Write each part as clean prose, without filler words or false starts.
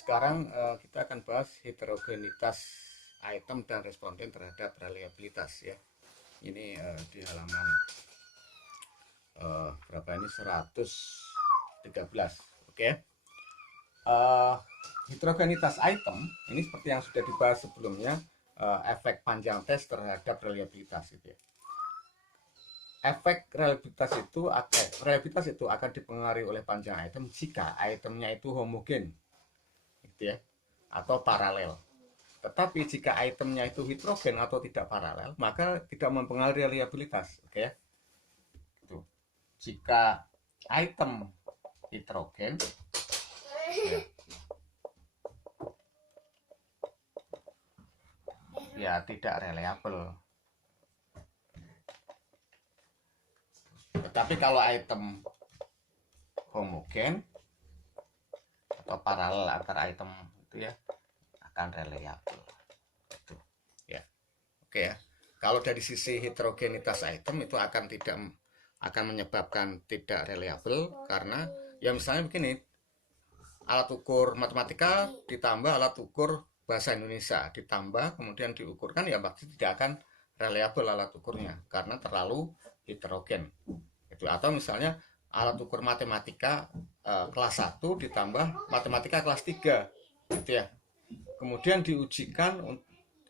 Sekarang kita akan bahas heterogenitas item dan responden terhadap reliabilitas ya. Ini di halaman berapa ini 113. Oke. Eh, Heterogenitas item ini seperti yang sudah dibahas sebelumnya, efek panjang tes terhadap reliabilitas gitu ya. Reliabilitas itu akan dipengaruhi oleh panjang item jika itemnya itu homogen gitu ya, atau paralel. Tetapi jika itemnya itu heterogen atau tidak paralel, maka tidak mempengaruhi reliabilitas. Oke, itu. Jika item heterogen, ya, ya tidak reliable. Tetapi kalau item homogen atau paralel antar item itu ya akan reliable. Itu ya. Oke ya. Kalau dari sisi heterogenitas item itu akan menyebabkan tidak reliable karena ya misalnya begini, alat ukur matematika ditambah alat ukur bahasa Indonesia ditambah kemudian diukurkan, ya pasti tidak akan reliable alat ukurnya karena terlalu heterogen itu. Atau misalnya alat ukur matematika kelas 1 ditambah matematika kelas 3 gitu ya, kemudian diujikan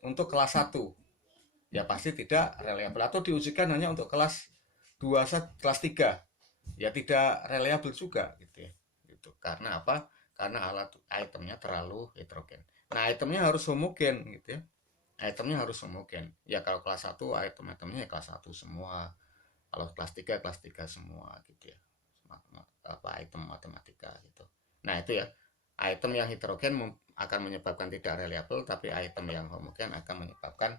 untuk kelas 1, ya pasti tidak reliable. Atau diujikan hanya untuk kelas 2, kelas 3, ya tidak reliable juga gitu ya. Gitu. Karena apa? Karena alat itemnya terlalu heterogen. Nah, itemnya harus homogen gitu ya. Itemnya harus homogen. Ya kalau kelas 1 itemnya ya kelas 1 semua. Kalau kelas 3 kelas 3 semua gitu ya. Apa item matematika gitu. Nah, itu ya. Item yang heterogen akan menyebabkan tidak reliable, tapi item yang homogen akan menyebabkan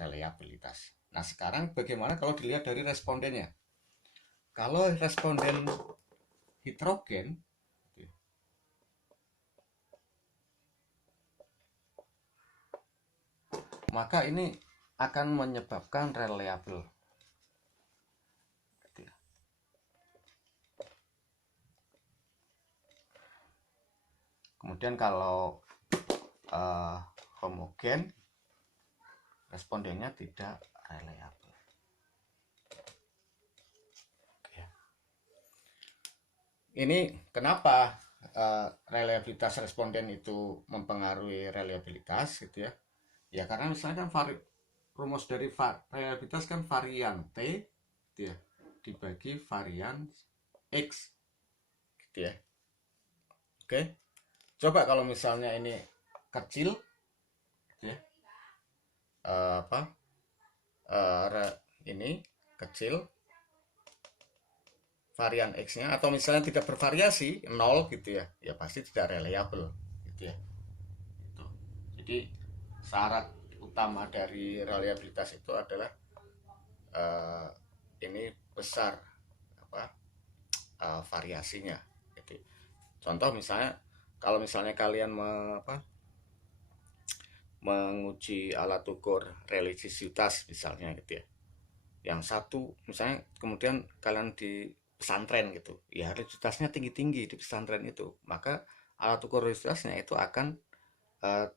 reliabilitas. Nah, sekarang bagaimana kalau dilihat dari respondennya? Kalau responden heterogen, maka ini akan menyebabkan reliable. Kemudian kalau homogen, respondennya tidak reliable. Ini kenapa reliabilitas responden itu mempengaruhi reliabilitas gitu ya? Ya karena misalnya kan rumus dari reliabilitas kan varian T gitu ya, dibagi varian X gitu ya. Oke, coba kalau misalnya ini kecil gitu ya, apa ini kecil varian X-nya, atau misalnya tidak bervariasi 0 gitu ya, ya pasti tidak reliable gitu ya. Gitu. Jadi syarat utama dari reliabilitas itu adalah uh, ini besar apa variasinya gitu. Contoh misalnya kalau misalnya kalian menguji alat ukur religiusitas misalnya gitu ya, yang satu misalnya kemudian kalian di pesantren gitu ya, religiusitasnya tinggi-tinggi di pesantren itu, maka alat ukur religiusitasnya itu akan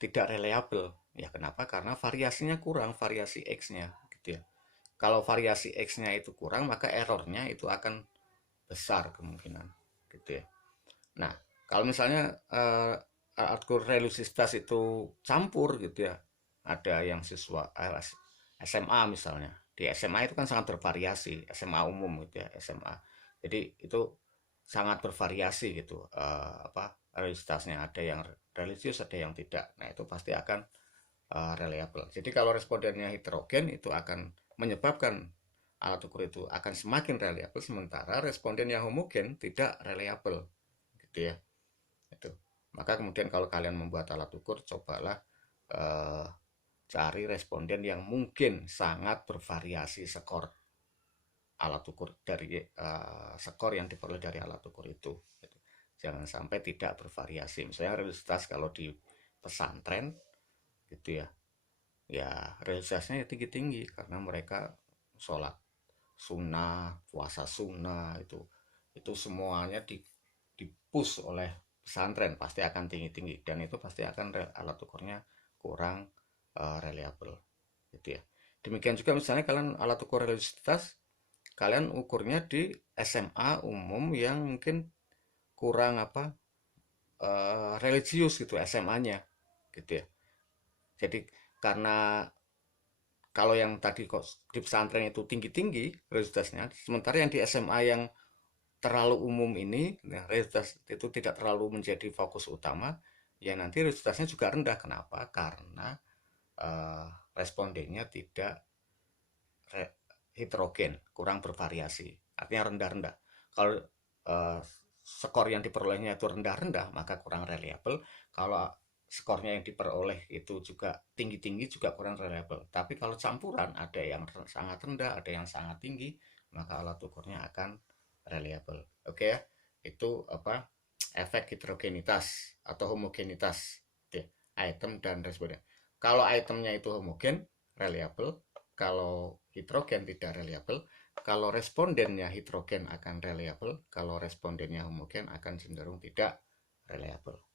tidak reliable. Ya kenapa? Karena variasinya kurang, variasi X-nya gitu ya. Kalau variasi X-nya itu kurang, maka errornya itu akan besar kemungkinan gitu ya. Nah, kalau misalnya alat ukur religiusitas itu campur gitu ya, ada yang siswa SMA misalnya, di SMA itu kan sangat bervariasi, SMA umum gitu ya, SMA. Jadi itu sangat bervariasi gitu, religiusitasnya, ada yang religius ada yang tidak. Nah itu pasti akan reliable. Jadi kalau respondennya heterogen itu akan menyebabkan alat ukur itu akan semakin reliable, sementara responden yang homogen tidak reliable gitu ya. Itu. Maka kemudian kalau kalian membuat alat ukur, cobalah eh, cari responden yang mungkin sangat bervariasi skor alat ukur dari skor yang diperoleh dari alat ukur itu. Jangan sampai tidak bervariasi. Misalnya religiusitas kalau di pesantren gitu ya, ya religiusitasnya tinggi-tinggi karena mereka sholat sunnah, puasa sunnah itu semuanya di push oleh pesantren pasti akan tinggi-tinggi, dan itu pasti akan alat ukurnya kurang reliable gitu ya. Demikian juga misalnya kalian alat ukur reliabilitas, kalian ukurnya di SMA umum yang mungkin kurang religius gitu SMA-nya gitu ya. Jadi karena kalau yang tadi kok di pesantren itu tinggi-tinggi religiusitasnya, sementara yang di SMA yang terlalu umum ini, nah, religiusitas itu tidak terlalu menjadi fokus utama, ya nanti religiusitasnya juga rendah. Kenapa? Karena eh, respondennya tidak heterogen, kurang bervariasi, artinya rendah-rendah. Kalau eh, skor yang diperolehnya itu rendah-rendah, maka kurang reliable. Kalau skornya yang diperoleh itu juga tinggi-tinggi, juga kurang reliable. Tapi kalau campuran, ada yang sangat rendah, ada yang sangat tinggi, maka alat ukurnya akan reliable. Oke ya, itu efek heterogenitas atau homogenitas item dan responden. Kalau itemnya itu homogen, reliable. Kalau hidrogen tidak reliable. Kalau respondennya hidrogen akan reliable. Kalau respondennya homogen akan cenderung tidak reliable.